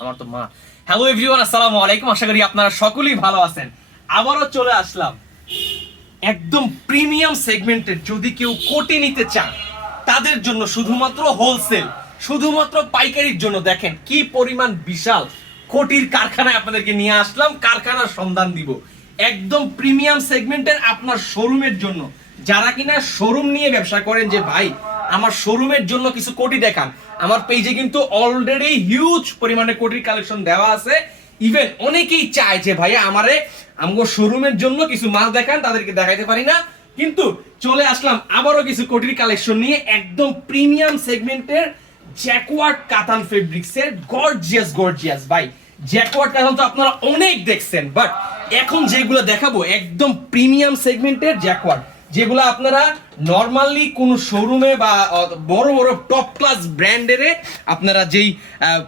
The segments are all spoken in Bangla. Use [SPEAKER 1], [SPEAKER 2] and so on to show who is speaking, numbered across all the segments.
[SPEAKER 1] আমার তো মা। হ্যালো এভরিওয়ান আসসালামু আলাইকুম। আশা করি আপনারা সকলেই ভালো আছেন। আবারও চলে আসলাম একদম প্রিমিয়াম সেগমেন্টের যদি কেউ কোটি নিতে চান, তাদের জন্য শুধুমাত্র হোলসেল শুধুমাত্র পাইকারির জন্য দেখেন কি পরিমাণ বিশাল কোটির কারখানায় আপনাদেরকে নিয়ে আসলাম, কারখানার সন্ধান দিব। একদম প্রিমিয়াম সেগমেন্টের আপনার শোরুমের জন্য। যারা কিনা শোরুম নিয়ে ব্যবসা করেন যে, ভাই আমার শোরুমের জন্য কিছু কোটি দেখান। আমার পেজে কিন্তু অলরেডি হিউজ পরিমাণে কোটির কালেকশন দেওয়া আছে। ইভেন অনেকেই চায় যে, ভাইয়া, আমারে আমগো শোরুমের জন্য কিছু মাল দেখান, তাদেরকে দেখাইতে পারি না। কিন্তু চলে আসলাম আবারও কিছু কোটির কালেকশন নিয়ে একদম প্রিমিয়াম সেগমেন্টের জ্যাকওয়ার্ড কাতান ফেব্রিক্সের গর্জিয়াস গর্জিয়াস ভাই জ্যাকওয়ার্ড কাতান তো আপনারা অনেক দেখছেন বাট এখন যেগুলো দেখাবো, একদম প্রিমিয়াম সেগমেন্টের জ্যাকওয়ার্ড যেগুলো আপনারা নর্মালি কোন শোরুমে বা বড় বড় টপ ক্লাস ব্র্যান্ডের আপনারা যেই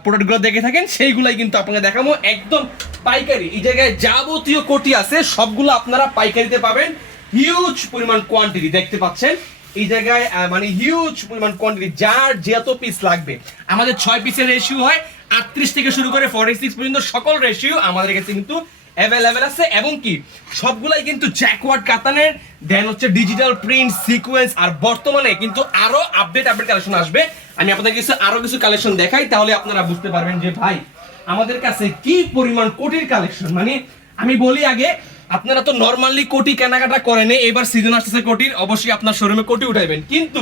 [SPEAKER 1] প্রোডাক্টগুলো দেখে থাকেন, সেইগুলাই কিন্তু আপনাকে দেখাবো। একদম পাইকারি। এই জায়গায় যাবতীয় কোটি আছে, সবগুলো আপনারা পাইকারিতে পাবেন। হিউজ পরিমাণ কোয়ান্টিটি দেখতে পাচ্ছেন? এই জায়গায় মানে হিউজ পরিমাণ কোয়ান্টিটি যার যত পিস লাগবে। আমাদের ছয় পিসের রেশিও হয়, আটত্রিশ থেকে শুরু করে ফর্টি সিক্স পর্যন্ত সকল রেশিও আমাদের কাছে কিন্তু অ্যাভেলেবেল আছে এবং কি? সবগুলাই কিন্তু জ্যাকওয়ার্ড কাতানের দেন হচ্ছে ডিজিটাল প্রিন্ট সিকোয়েন্স আর বর্তমানে কিন্তু আরও আপডেট আপডেট কালেকশন আসবে। আমি আপনাদের কিছু, আরও কিছু কালেকশন দেখাই, তাহলে আপনারা বুঝতে পারবেন যে ভাই, আমাদের কাছে কি পরিমাণ কোটির কালেকশন মানে আমি বলি আগে, আপনারা তো নর্মালি কোটি কেনাকাটা করেন এবার সিজন আসতেছে কোটির, অবশ্যই আপনার শোরুমে কোটি উঠাইবেন। কিন্তু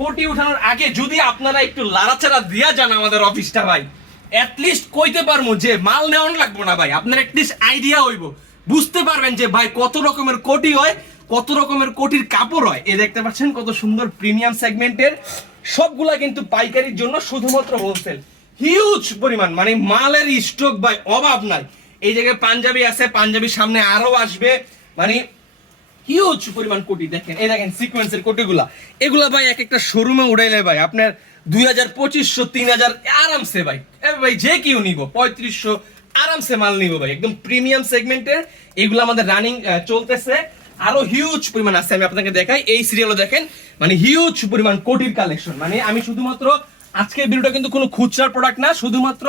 [SPEAKER 1] কোটি উঠানোর আগে যদি আপনারা একটু লাড়াচাড়া দিয়া যান আমাদের অফিসটা ভাই অ্যাটলিস্ট কইতে পারব যে মাল নেওয়ান লাগবো না ভাই। আপনার অ্যাটলিস্ট আইডিয়া হইব। বুঝতে পারবেন যে ভাই কত রকমের কোটি হয়, কত রকমের কোটির কাপড় হয়। এ দেখতে পাচ্ছেন কত সুন্দর প্রিমিয়াম সেগমেন্টের সবগুলা কিন্তু পাইকারির জন্য শুধুমাত্র হোলসেল হিউজ পরিমাণ মানে মালের স্টক ভাই, অভাব নাই। এই জায়গায় পাঞ্জাবি আছে, পাঞ্জাবির সামনে আরও আসবে। মানে হিউজ পরিমাণ কোটি, দেখেন। এই দেখেন সিকোয়েন্সের কোটিগুলা। এগুলা ভাই এক একটা শোরুমে উড়াইলে ভাই, আপনার দুই হাজার পঁচিশশো, তিন হাজার, আরামসে ভাই। ভাই, যে কেউ নিব, পঁয়ত্রিশশো, আরামসে মাল নিব ভাই, একদম প্রিমিয়াম সেগমেন্টের এগুলো আমাদের রানিং চলতেছে। আরও হিউজ পরিমাণ আছে, আমি আপনাকে দেখাই। এই সিরিয়ালও দেখেন মানে হিউজ পরিমাণ কোটির কালেকশন মানে আমি শুধুমাত্র আজকের ভিডিওটা কিন্তু কোনো খুচরার প্রোডাক্ট না, শুধুমাত্র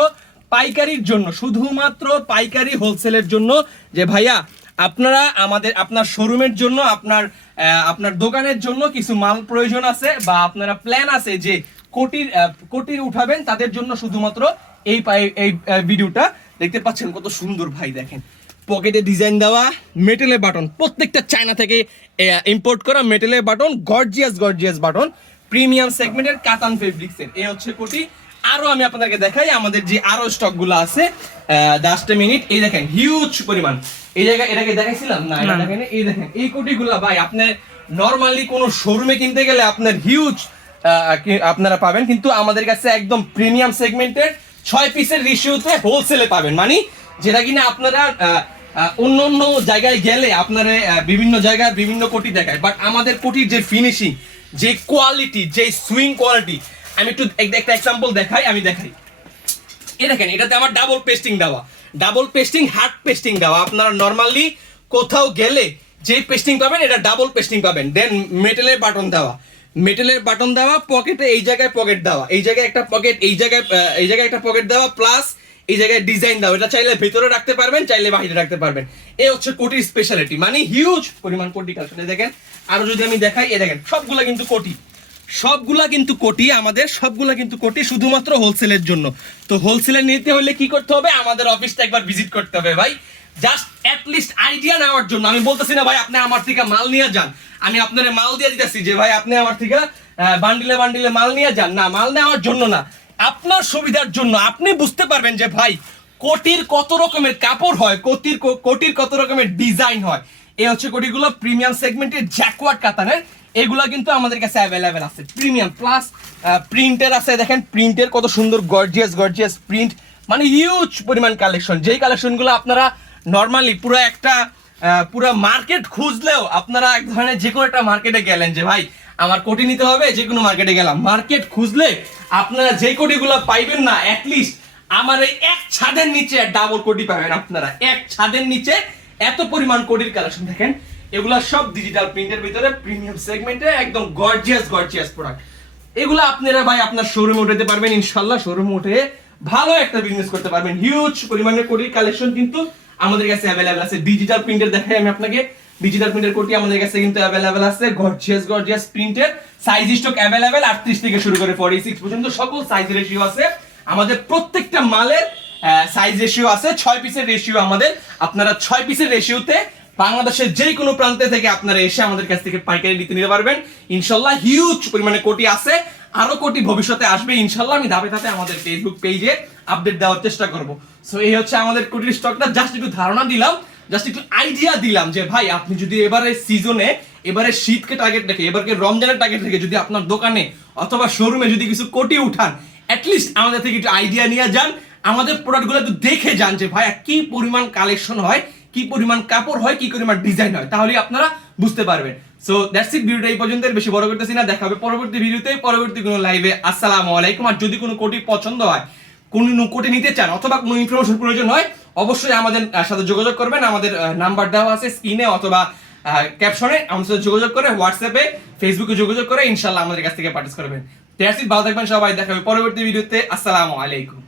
[SPEAKER 1] পাইকারির জন্য, শুধুমাত্র পাইকারি হোলসেলের জন্য। যে ভাইয়া, আপনারা আমাদের, আপনার শোরুমের জন্য, আপনার আপনার দোকানের জন্য কিছু মাল প্রয়োজন আছে বা আপনারা প্ল্যান আছে যে কোটির কোটির উঠাবেন তাদের জন্য শুধুমাত্র এই এই ভিডিওটা। দেখতে পাচ্ছেন কত সুন্দর ভাই দেখেন। পকেটে ডিজাইন দেওয়া মেটেলের বাটন। প্রত্যেকটা চায়না থেকে ইম্পোর্ট করা মেটেলের button gorgeous gorgeous button. Premium সেগমেন্টের কাতান ফেব্রিক্সের এই হচ্ছে কোটি। আরও আমি আপনাদেরকে দেখাই আমাদের যে আরও স্টকগুলো আছে দশটা মিনিট এই দেখেন হিউজ পরিমাণ। এই জায়গায় এটাকে দেখাইছিলাম? না এটা দেখেন এই দেখেন এই কোটিগুলো ভাই আপনার নর্মালি কোনো শোরুমে কিনতে গেলে আপনার হিউজ আপনারা পাবেন, কিন্তু আমাদের কাছে একদম প্রিমিয়াম সেগমেন্টের ছয় পিসের রেশিওতে হোলসেলে পাবেন। মানে যেটা কিনা আপনারা অন্য অন্য জায়গায় গেলে আপনারা বিভিন্ন জায়গায় বিভিন্ন কোটি দেখায়। বাট আমাদের কোটির যে ফিনিশিং যে কোয়ালিটি যে সুইং কোয়ালিটি আমি একটু একটা এক্সাম্পল দেখাই, আমি দেখাই। এই দেখেন, এটাতে আমার ডাবল পেস্টিং দেওয়া। ডাবল পেস্টিং হার্ড পেস্টিং দেওয়া। আপনারা নর্মালি কোথাও গেলে যে পেস্টিং পাবেন, এটা ডাবল পেস্টিং পাবেন। দেন মেটেলের বাটন দেওয়া। মেটেলের বাটন দেওয়া পকেটে এই জায়গায় পকেট দেওয়া। এই জায়গায় একটা পকেট এই জায়গায় এই জায়গায় একটা পকেট দেওয়া প্লাস এই জায়গায় ডিজাইন দেওয়া। এটা চাইলে ভেতরে রাখতে পারবেন, চাইলে বাইরে রাখতে পারবেন। এ হচ্ছে কোটির স্পেশালিটি মানে হিউজ পরিমাণ কোটি কালেকশন দেখেন, আরও যদি আমি দেখাই, এ দেখেন, সবগুলা কিন্তু কোটি। সবগুলা কিন্তু কোটি আমাদের, সবগুলা কিন্তু কোটি শুধুমাত্র হোলসেলের জন্য। তো হোলসেলে নিতে হলে কি করতে হবে? আমাদের অফিসটা একবার ভিজিট করতে হবে ভাই। জাস্ট লিস্ট আইডিয়া নেওয়ার জন্য। আমি বলতেছি না, ভাই, আপনি আমার থেকে মাল নিয়ে যান। আমি আপনার মাল দিয়ে দিতেছি যে, ভাই, আপনি আমার থেকে বান্ডিলে বান্ডিলে মাল নিয়ে যান। না, মাল নেওয়ার জন্য না। আপনার সুবিধার জন্য আপনি বুঝতে পারবেন যে, ভাই, কোটির কত রকমের কাপড় হয়, কোটির কোটির কত রকমের ডিজাইন হয়। এই হচ্ছে কোটিগুলো প্রিমিয়াম সেগমেন্টের জ্যাকওয়ার্ড কাতানের এগুলা কিন্তু আমাদের কাছে অ্যাভেলেবেল আছে। প্রিমিয়াম প্লাস প্রিন্টের আছে। দেখেন প্রিন্টের কত সুন্দর গর্জিয়াস গর্জিয়াস প্রিন্ট মানে হিউজ পরিমাণ কালেকশন যেই কালেকশনগুলো আপনারা নর্মালি পুরো একটা পুরো মার্কেট খুঁজলেও আপনারা এক ধরনের যে কোনো একটা মার্কেটে গেলেন যে, ভাই, আমার কোটি নিতে হবে, যে কোনো মার্কেটে গেলাম। মার্কেট খুঁজলে আপনারা যে কোটিগুলো পাইবেন না অ্যাটলিস্ট আমার এই এক ছাদের নিচে ডাবল কোটি পাবেন আপনারা। এক ছাদের নিচে এত পরিমাণ কোটির কালেকশন দেখেন। এগুলা সব ডিজিটাল প্রিন্টের ভিতরে প্রিমিয়াম সেগমেন্টে একদম গর্জিয়াস গর্জিয়াস প্রোডাক্ট এগুলো আপনারা ভাই আপনার শোরুমে উঠাতে পারবেন ইনশাল্লাহ শোরুমে উঠে ভালো একটা বিজনেস করতে পারবেন। হিউজ পরিমাণের কোটির কালেকশন কিন্তু আমাদের কাছে অ্যাভেলেবেল আছে ডিজিটাল প্রিন্টের দেখাই আমি আপনাকে। ডিজিটাল প্রিন্টের কোটি আমাদের কাছে কিন্তু অ্যাভেলেবেল আছে। গর্জিয়াস গর্জিয়াস প্রিন্টের সাইজ স্টক অ্যাভেলেবেল 38 থেকে শুরু করে 46 পর্যন্ত সকল সাইজ রেশিও আছে। আমাদের প্রত্যেকটা মালের সাইজ রেশিও আছে। ছয় পিসের রেশিও আমাদের। আপনারা ছয় পিসের রেশিওতে বাংলাদেশের যে কোনো প্রান্তে থেকে আপনারা এসে আমাদের কাছ থেকে পাইকারি নিতে নিতে পারবেন। ইনশাল্লাহ হিউজ পরিমাণে কোটি আছে। আরও কোটি ভবিষ্যতে আসবে, ইনশাল্লাহ আমি ধাপে ধাপে আমাদের ফেসবুক পেজে আপডেট দেওয়ার চেষ্টা করব। সো এই হচ্ছে আমাদের কোটির স্টকটা জাস্ট একটু ধারণা দিলাম জাস্ট একটু আইডিয়া দিলাম যে, ভাই, আপনি যদি এবারে সিজনে এবারে শীতকে টার্গেট রেখে, এবারকে রমজানের টার্গেট রেখে যদি আপনার দোকানে অথবা শোরুমে যদি কিছু কোটি উঠান অ্যাটলিস্ট আমাদের থেকে একটু আইডিয়া নিয়ে যান। আমাদের প্রোডাক্টগুলো একটু দেখে যান যে ভাই কি পরিমাণ কালেকশন হয়, কি পরিমাণ কাপড় হয়, কি পরিমাণ ডিজাইন হয়। তাহলে আপনারা বুঝতে পারবেন। সো দ্যাটস ইট ভিডিওটা এই পর্যন্ত বেশি বড় করতেছি না, দেখা হবে পরবর্তী ভিডিওতে, পরবর্তী কোনো লাইভে আসসালামু আলাইকুম। আর যদি কোনো কোটি পছন্দ হয়, কোন কোটি নিতে চান, অথবা কোনো ইনফরমেশন প্রয়োজন হয়, অবশ্যই আমাদের সাথে যোগাযোগ করবেন। আমাদের নাম্বার দেওয়া আছে স্ক্রিনে অথবা ক্যাপশনে আমাদের সাথে যোগাযোগ করে হোয়াটসঅ্যাপে ফেসবুকে যোগাযোগ করে ইনশাল্লাহ আমাদের কাছ থেকে পার্টিস করবেন। দ্যাটস ইট ভালো থাকবেন সবাই। দেখা হবে পরবর্তী ভিডিওতে। আসসালামু আলাইকুম।